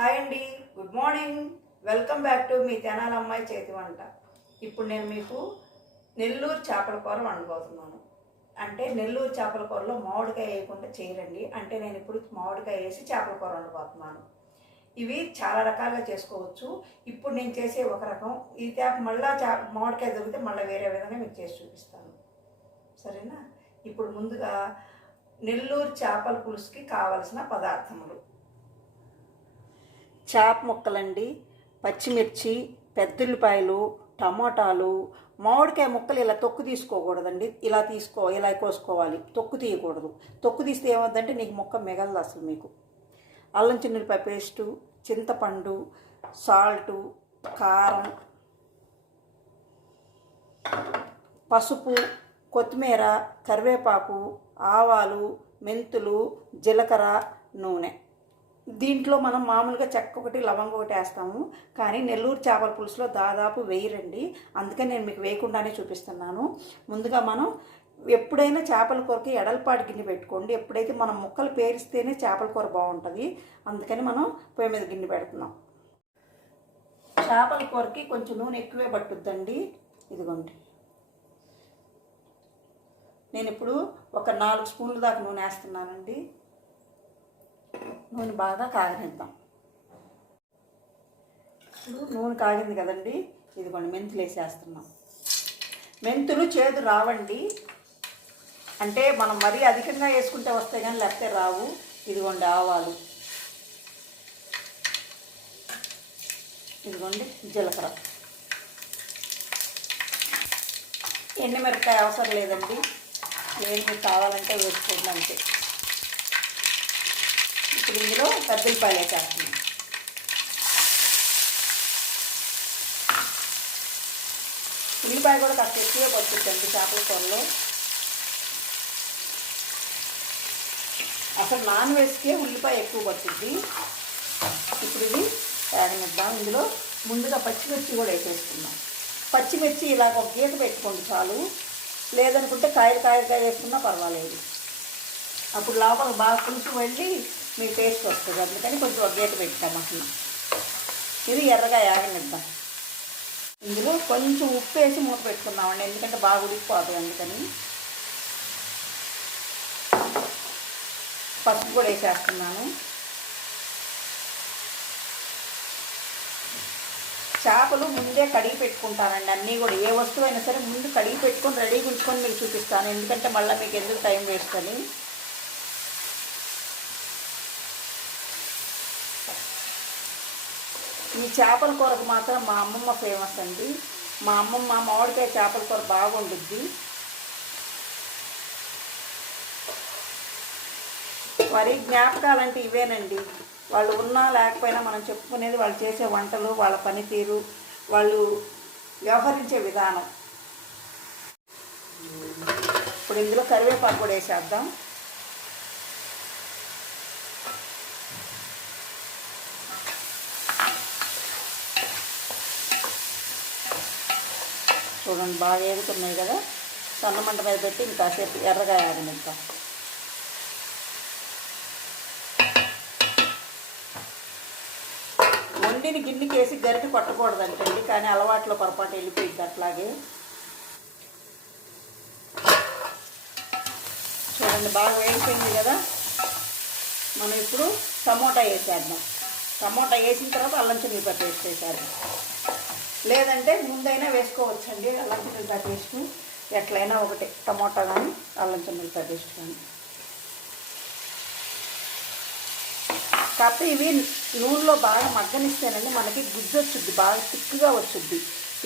Hi అండి, good morning. Welcome back to మీ తెనాలి అమ్మాయి చేతి వంట. ఇప్పుడు నేను మీకు నెల్లూరు చేపల కూర వండబోతున్నాను. అంటే నెల్లూరు చేపల కూరలో మామిడికాయ వేయకుండా చేయరండి. అంటే నేను ఇప్పుడు మామిడికాయ వేసి చేపల కూర వండబోతున్నాను. ఇవి చాలా రకాలుగా చేసుకోవచ్చు. ఇప్పుడు నేను చేసే ఒక రకం, ఈ మళ్ళీ మామిడికాయ దొరికితే మళ్ళీ వేరే విధంగా మీకు చేసి చూపిస్తాను. సరేనా? ఇప్పుడు ముందుగా నెల్లూరు చేపల పులుసుకి కావలసిన పదార్థములు: చేప ముక్కలండి, పచ్చిమిర్చి, పెద్దుల్లిపాయలు, టమోటాలు, మామిడికాయ ముక్కలు ఇలా తొక్కు తీసుకోకూడదండి. ఇలా కోసుకోవాలి, తొక్కు తీయకూడదు. తొక్కు తీస్తే ఏమవుతుందంటే నీకు ముక్క మిగలదు అసలు. మీకు అల్లం చిన్నులపాయ పేస్టు, చింతపండు, సాల్టు, కారం, పసుపు, కొత్తిమీర, కరివేపాకు, ఆవాలు, మెంతులు, జీలకర్ర, నూనె. దీంట్లో మనం మామూలుగా చెక్క ఒకటి, లవంగ ఒకటి వేస్తాము, కానీ నెల్లూరు చేపల పులుసులో దాదాపు వేయరండి. అందుకని నేను మీకు వేయకుండానే చూపిస్తున్నాను. ముందుగా మనం ఎప్పుడైనా చేపల కూరకి ఎడలపాటి గిన్నె పెట్టుకోండి. ఎప్పుడైతే మనం ముక్కలు పేరిస్తేనే చేపల కూర బాగుంటుంది. అందుకని మనం పొయ్యి మీద గిన్నె పెడుతున్నాం. చేపల కూరకి కొంచెం నూనె ఎక్కువే పట్టుద్దండి. ఇదిగోండి, నేను ఇప్పుడు ఒక 4 స్పూన్ల దాకా నూనె వేస్తున్నానండి. నూనె బాగా కాగనిద్దాం. ఇప్పుడు నూనె కాగింది కదండి, ఇదిగోండి మెంతులు వేసేస్తున్నాం. మెంతులు చేదు రావండి, అంటే మనం మరీ అధికంగా వేసుకుంటే వస్తాయి కానీ లేకపోతే రావు. ఇదిగోండి ఆవాలు, ఇదిగోండి జీలకర్ర. ఎండుమిరపకాయ అవసరం లేదండి, లేదు మీకు కావాలంటే వేసుకోండి అంతే. ఇప్పుడు ఇందులో పెద్దుల్లిపాయలు వేసేస్తున్నాం. ఉల్లిపాయ కూడా కాస్త ఎక్కువే పడుతుందండి చేపల కూరలో. అసలు నాన్ వెజ్కే ఉల్లిపాయ ఎక్కువ పడుతుంది. ఇప్పుడు ఇది వేగనిద్దాం. ఇందులో ముందుగా పచ్చిమిర్చి కూడా వేసేసుకుందాం. పచ్చిమిర్చి ఇలాగ ఒక గీత పెట్టుకోండి చాలు, లేదనుకుంటే కాయలు వేసుకున్నా పర్వాలేదు. అప్పుడు లోపల బాగా పులుసు వెళ్ళి మీకు టేస్ట్ వస్తుంది. అందుకని కొంచెం ఒక గీత పెట్టాం అసలు. ఇది ఎర్రగా యాగనిద్దాం. ఇందులో కొంచెం ఉప్పు వేసి మూత పెట్టుకుందామండి, ఎందుకంటే బాగా ఉడికిపోతుంది. అందుకని పసుపు కూడా వేసేస్తున్నాను. చేపలు ముందే కడిగి పెట్టుకుంటానండి, అన్నీ కూడా. ఏ వస్తువు అయినా సరే ముందు కడిగి పెట్టుకొని రెడీగా ఉంచుకొని మీకు చూపిస్తాను, ఎందుకంటే మళ్ళీ మీకు ఎందుకు టైం వేస్ట్ అని. ఈ చేపల కూరకు మాత్రం మా అమ్మమ్మ ఫేమస్ అండి. మా అమ్మమ్మ మామిడికాయ చేపల కూర బాగుండుద్ది. మరి జ్ఞాపకాలంటే ఇవేనండి. వాళ్ళు ఉన్నా లేకపోయినా మనం చెప్పుకునేది వాళ్ళు చేసే వంటలు, వాళ్ళ పనితీరు, వాళ్ళు వ్యవహరించే విధానం. ఇప్పుడు ఇందులో కరివేపాకు కూడా వేసేద్దాం. చూడండి బాగా ఏగుతున్నాయి కదా. సన్నమంట మీద పెట్టి ఇంకాసేపు ఎర్రగా ఆగనిద్దాం. వండిని గిన్నెకి వేసి గరిటె కొట్టకూడదంటండి, కానీ అలవాట్లో పొరపాటు వెళ్ళిపోయింది అట్లాగే. చూడండి బాగా వేగిపోయింది కదా. మనం ఇప్పుడు టమోటా వేసేద్దాం. టమోటా వేసిన తర్వాత అల్లం చిన్నులపాయ పేస్ట్ వేసేద్దాం. లేదంటే ముందైనా వేసుకోవచ్చండి అల్లం చిన్నులపాయ పేస్ట్. ఎట్లయినా ఒకటే, టమోటా కానీ అల్లం చిన్నులపాయ పేస్ట్ కానీ. కాకపోతే ఇవి నూనెలో బాగా మగ్గనిస్తేనండి మనకి గుజ్జు వచ్చుద్ది, బాగా థిక్గా వచ్చుద్ది.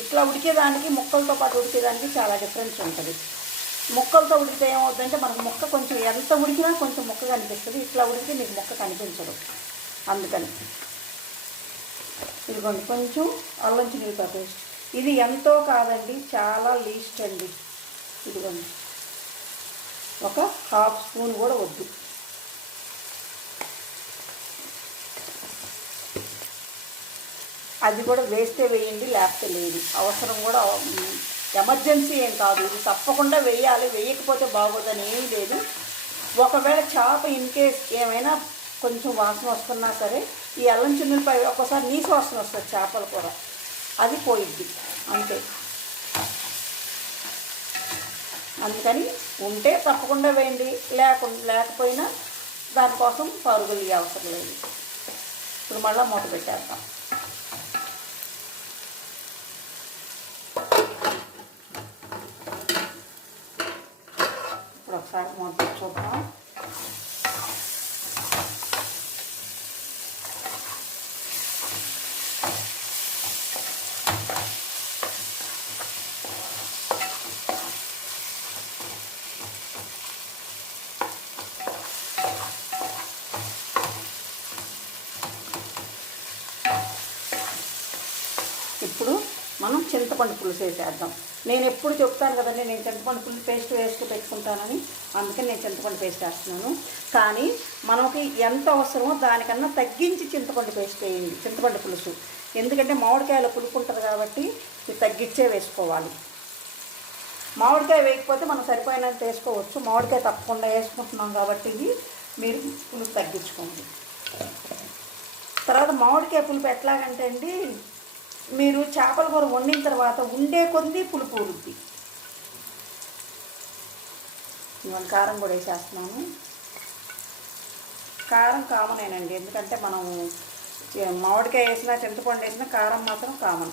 ఇట్లా ఉడికేదానికి ముక్కలతో పాటు ఉడికేదానికి చాలా డిఫరెన్స్ ఉంటుంది. ముక్కలతో ఉడికితే ఏమవుతుందంటే మనకు ముక్క కొంచెం ఎంత ఉడికినా కొంచెం ముక్క కనిపిస్తుంది. ఇట్లా ఉడికితే మీకు ముక్క కనిపించదు. అందుకని ఇదిగోండి కొంచెం అల్లం చిన్నులపాయ పేస్ట్. ఇది ఎంతో కాదండి, చాలా లీస్ట్ అండి. ఇదిగోండి ఒక 1/2 స్పూన్ కూడా వద్దు. అది కూడా వేస్తే వేయండి, లేకపోతే లేదు. అవసరం కూడా ఎమర్జెన్సీ ఏం కాదు, ఇది తప్పకుండా వేయాలి, వేయకపోతే బాగోదని ఏమీ లేదు. ఒకవేళ చేప ఇన్ కేస్ ఏమైనా కొంచెం వాసన వస్తున్నా సరే ఈ అల్లం చిన్నులపాయ ఒక్కోసారి నీసు వాసన వస్తుంది చేపల కూర, అది పోయిద్ది అంతే. అందుకని ఉంటే తప్పకుండా వేయండి, లేకపోయినా దానికోసం పరుగులు అవసరం లేదు. ఇప్పుడు మళ్ళీ మూత పెట్టేద్దాం. ఇప్పుడు ఒకసారి మూత చూద్దాం. ఇప్పుడు మనం చింతపండు పులుసు వేసేద్దాం. నేను ఎప్పుడు చెప్తాను కదండి, నేను చింతపండు పులుసు పేస్ట్ వేస్ట్ పెట్టుకుంటానని, అందుకని నేను చింతపండు పేస్ట్ వేస్తున్నాను. కానీ మనకి ఎంత అవసరమో దానికన్నా తగ్గించి చింతపండు పేస్ట్ వేయండి, చింతపండు పులుసు. ఎందుకంటే మామిడికాయలో పులుపు ఉంటుంది కాబట్టి ఇది తగ్గించే వేసుకోవాలి. మామిడికాయ వేయకపోతే మనం సరిపోయినంత వేసుకోవచ్చు, మామిడికాయ తప్పకుండా వేసుకుంటున్నాం కాబట్టి ఇది మీరు పులుపు తగ్గించుకోండి. తర్వాత మామిడికాయ పులుపు ఎట్లాగంటే అండి, మీరు చేపల కూర వండిన తర్వాత ఉండే కొద్దీ పులుపు ఊరుద్ది. ఇవాళ కారం కూడా వేసేస్తున్నాను. కారం కామనేనండి, ఎందుకంటే మనం మామిడికాయ వేసినా చింతపండు వేసినా కారం మాత్రం కామన్.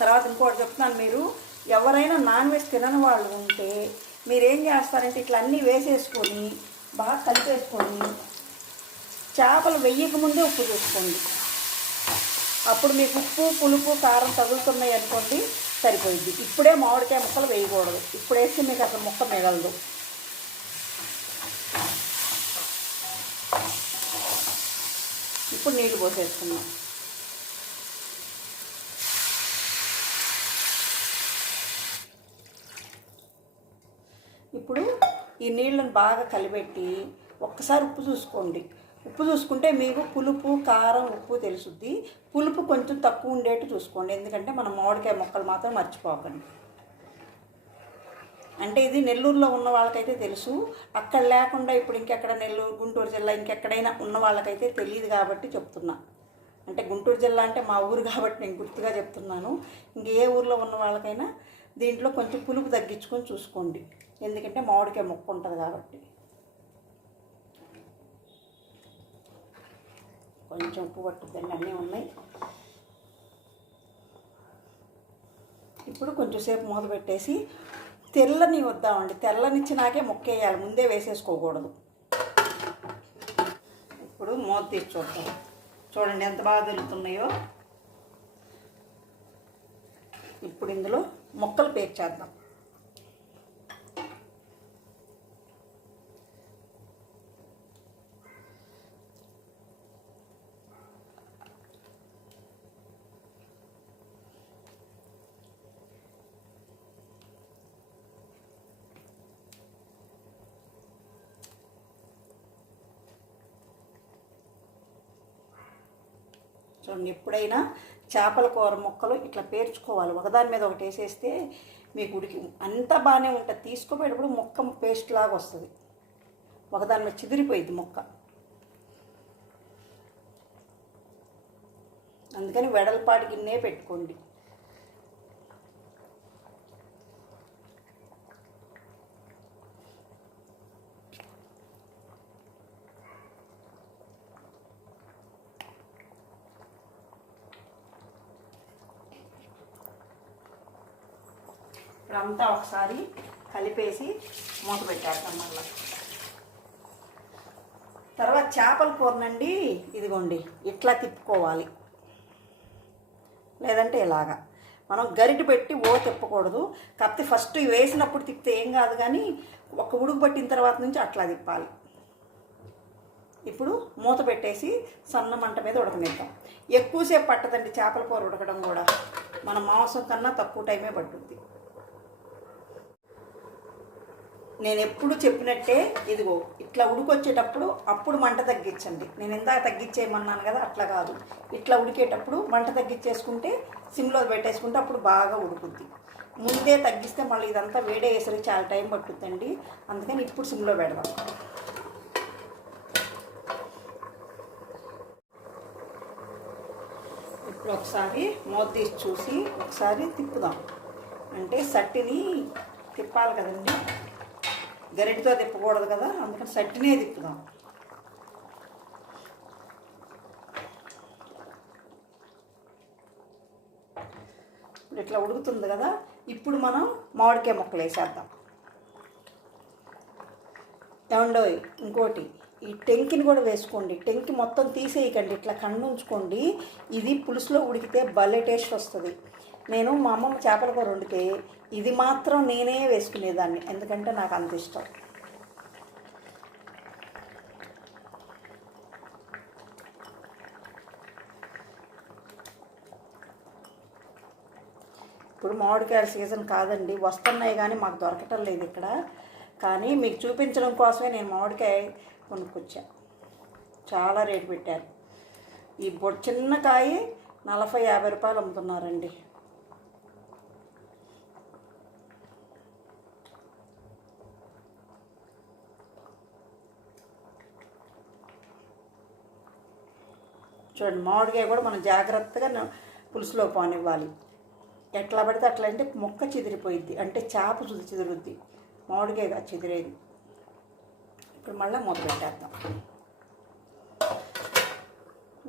తర్వాత ఇంకోటి చెప్తున్నాను, మీరు ఎవరైనా నాన్ వెజ్ తినని వాళ్ళు ఉంటే మీరేం చేస్తారంటే ఇట్లా అన్నీ వేసేసుకొని బాగా కలిపేసుకొని చేపలు వెయ్యక ముందే ఉప్పు చూసుకోండి. అప్పుడు మీకు ఉప్పు పులుపు కారం తగులుతున్నాయి అనుకోండి, సరిపోయింది. ఇప్పుడే మామిడికాయ ముక్కలు వేయకూడదు, ఇప్పుడు వేస్తే మీకు అసలు ముక్క మిగలదు. ఇప్పుడు నీళ్ళు పోసేసుకున్నాం. ఇప్పుడు ఈ నీళ్ళను బాగా కలిపెట్టి ఒక్కసారి ఉప్పు చూసుకోండి. ఉప్పు చూసుకుంటే మీకు పులుపు కారం ఉప్పు తెలుసుద్ది. పులుపు కొంచెం తక్కువ ఉండేట్టు చూసుకోండి, ఎందుకంటే మనం మామిడికాయ ముక్కలు మాత్రం మర్చిపోకండి. అంటే ఇది నెల్లూరులో ఉన్న వాళ్ళకైతే తెలుసు, అక్కడ లేకుండా ఇప్పుడు ఇంకెక్కడ నెల్లూరు గుంటూరు జిల్లా ఇంకెక్కడైనా ఉన్న వాళ్ళకైతే తెలియదు కాబట్టి చెప్తున్నా. అంటే గుంటూరు జిల్లా అంటే మా ఊరు కాబట్టి నేను గుర్తుగా చెప్తున్నాను. ఇంక ఏ ఊర్లో ఉన్న వాళ్ళకైనా దీంట్లో కొంచెం పులుపు తగ్గించుకొని చూసుకోండి, ఎందుకంటే మామిడికాయ ముక్క ఉంటుంది కాబట్టి. కొంచెం ఉప్పు పట్టుద్దండి, అన్నీ ఉన్నాయి. ఇప్పుడు కొంచెం సేపు మూత పెట్టేసి తెల్లని వద్దామండి. తెల్లనిచ్చినాకే ముక్క వేయాలి, ముందే వేసేసుకోకూడదు. ఇప్పుడు మూత తీసి చూద్దాం. చూడండి ఎంత బాగా తెలుస్తున్నాయో. ఇప్పుడు ఇందులో ముక్కలు పేర్చేద్దాం. చూడండి, ఎప్పుడైనా చేపల కూర ముక్కలు ఇట్లా పేర్చుకోవాలి, ఒకదాని మీద ఒకటి వేసేస్తే మీకు ఉడికి అంతా బాగానే ఉంటుంది. తీసుకోపోయేటప్పుడు ముక్క పేస్ట్ లాగా వస్తుంది, ఒకదాని మీద చిదిరిపోయింది ముక్క. అందుకని వెడల్పాటి గిన్నె పెట్టుకోండి. అంతా ఒకసారి కలిపేసి మూత పెట్టేస్తాం మళ్ళీ. తర్వాత చేపల కూరనండి ఇదిగోండి ఇట్లా తిప్పుకోవాలి, లేదంటే ఇలాగా. మనం గరిటె పెట్టి తిప్పకూడదు. కాకపోతే ఫస్ట్ వేసినప్పుడు తిప్పితే ఏం కాదు, కానీ ఒక ఉడుకు పట్టిన తర్వాత నుంచి అట్లా తిప్పాలి. ఇప్పుడు మూత పెట్టేసి సన్న మంట మీద ఉడకనిద్దాం. ఎక్కువసేపు పట్టదండి చేపల కూర ఉడకడం కూడా, మన మాంసం కన్నా తక్కువ టైమే పట్టుద్ది. నేను ఎప్పుడు చెప్పినట్టే ఇదిగో ఇట్లా ఉడికొచ్చేటప్పుడు అప్పుడు మంట తగ్గించండి. నేను ఇందాక తగ్గించేయమన్నాను కదా, అట్లా కాదు. ఇట్లా ఉడికేటప్పుడు మంట తగ్గించేసుకుంటే సిమ్లో పెట్టేసుకుంటే అప్పుడు బాగా ఉడుకుద్ది. ముందే తగ్గిస్తే మళ్ళీ ఇదంతా వేడే వేసరికి చాలా టైం పట్టుద్దండి. అందుకని ఇప్పుడు సిమ్లో పెడదాం. ఒకసారి మూత తీసి చూసి ఒకసారి తిప్పుదాం. అంటే సట్టిని తిప్పాలి కదండి, గరిటతో తిప్పకూడదు కదా, అందుకని సట్టినే తిప్పుదాం. ఇప్పుడు ఇట్లా ఉడుకుతుంది కదా, ఇప్పుడు మనం మామిడికాయ ముక్కలు వేసేద్దాం. ఏమండోయ్, ఇంకోటి, ఈ టెంకిని కూడా వేసుకోండి. టెంకి మొత్తం తీసేయకండి, ఇట్లా కన్ను ఉంచుకోండి. ఇది పులుసులో ఉడికితే భలే టేస్ట్ వస్తుంది. నేను మా అమ్మమ్మ చేపల కూర వండితే ఇది మాత్రం నేనే వేసుకునేదాన్ని, ఎందుకంటే నాకు అంత ఇష్టం. ఇప్పుడు మామిడికాయల సీజన్ కాదండి, వస్తున్నాయి కానీ మాకు దొరకటం లేదు ఇక్కడ. కానీ మీకు చూపించడం కోసమే నేను మామిడికాయ కొనుక్కొచ్చా. చాలా రేటు పెట్టారు. ఈ చిన్న కాయ 40-50 రూపాయలు అమ్ముతున్నారండి. చూడండి, మామిడికాయ కూడా మనం జాగ్రత్తగా పులుసులో పోనివ్వాలి. ఎట్లా పడితే అట్లా అంటే మొక్క చిదిరిపోయిద్ది, అంటే చేప చిదురుద్ది, మామిడికాయ చిదిరేది. ఇప్పుడు మళ్ళీ మూత పెట్టేద్దాం.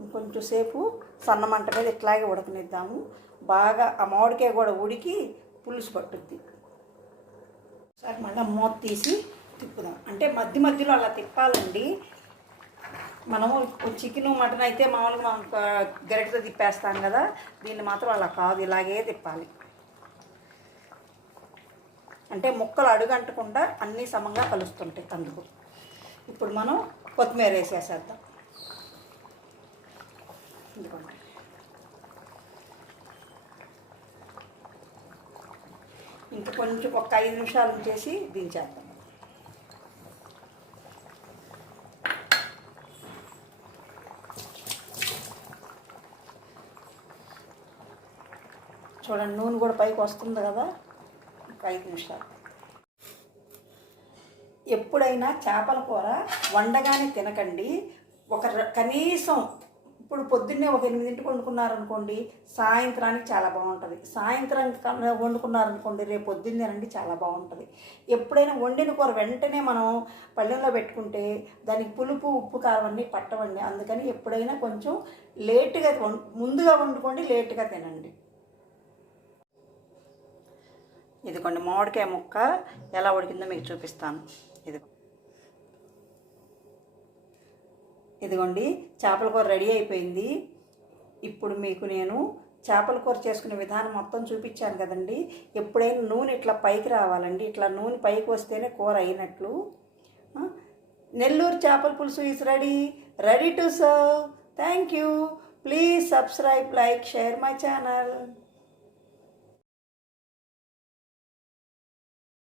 ఇంకొంచెం సేపు సన్నమంట మీద ఇట్లాగే ఉడకనిద్దాము. బాగా ఆ మామిడికాయ కూడా ఉడికి పులుసు పట్టుద్ది. ఒకసారి మళ్ళీ మూత తీసి తిప్పుదాం. అంటే మధ్య మధ్యలో అలా తిప్పాలండి. మనము చికెను మటన్ అయితే మామూలుగా మనం గరిటతో తిప్పేస్తాం కదా, దీన్ని మాత్రం అలా కాదు, ఇలాగే తిప్పాలి. అంటే ముక్కలు అడుగంటకుండా అన్నీ సమంగా కలుస్తుంటాయి అందుకు. ఇప్పుడు మనం కొత్తిమీర వేసేసేద్దాం. ఇదిగోండి, ఇంకా కొంచెం ఒక 5 నిమిషాలు ఉంచేసి దించేద్దాం. చూడండి, నూనె కూడా పైకి వస్తుంది కదా. ఒక 5 నిమిషాలు. ఎప్పుడైనా చేపల కూర వండగానే తినకండి. కనీసం ఇప్పుడు పొద్దున్నే ఒక 8 వండుకున్నారనుకోండి, సాయంత్రానికి చాలా బాగుంటుంది. సాయంత్రం వండుకున్నారనుకోండి, రేపు పొద్దున్నేనండి చాలా బాగుంటుంది. ఎప్పుడైనా వండిన కూర వెంటనే మనం పళ్ళెంలో పెట్టుకుంటే దానికి పులుపు, ఉప్పు, కారం అన్నీ పట్టవండి. అందుకని ఎప్పుడైనా కొంచెం లేటుగా ముందుగా వండుకోండి, లేటుగా తినండి. ఇదిగోండి, మామిడికాయ ముక్క ఎలా ఉడికిందో మీకు చూపిస్తాను. ఇదిగోండి, చేపల కూర రెడీ అయిపోయింది. ఇప్పుడు మీకు నేను చేపల కూర చేసుకునే విధానం మొత్తం చూపించాను కదండి. ఎప్పుడైనా నూనె ఇట్లా పైకి రావాలండి. ఇట్లా నూనె పైకి వస్తేనే కూర అయినట్లు. నెల్లూరు చేపల పులుసు is ready to serve. Thank you. Please subscribe, like, share my channel.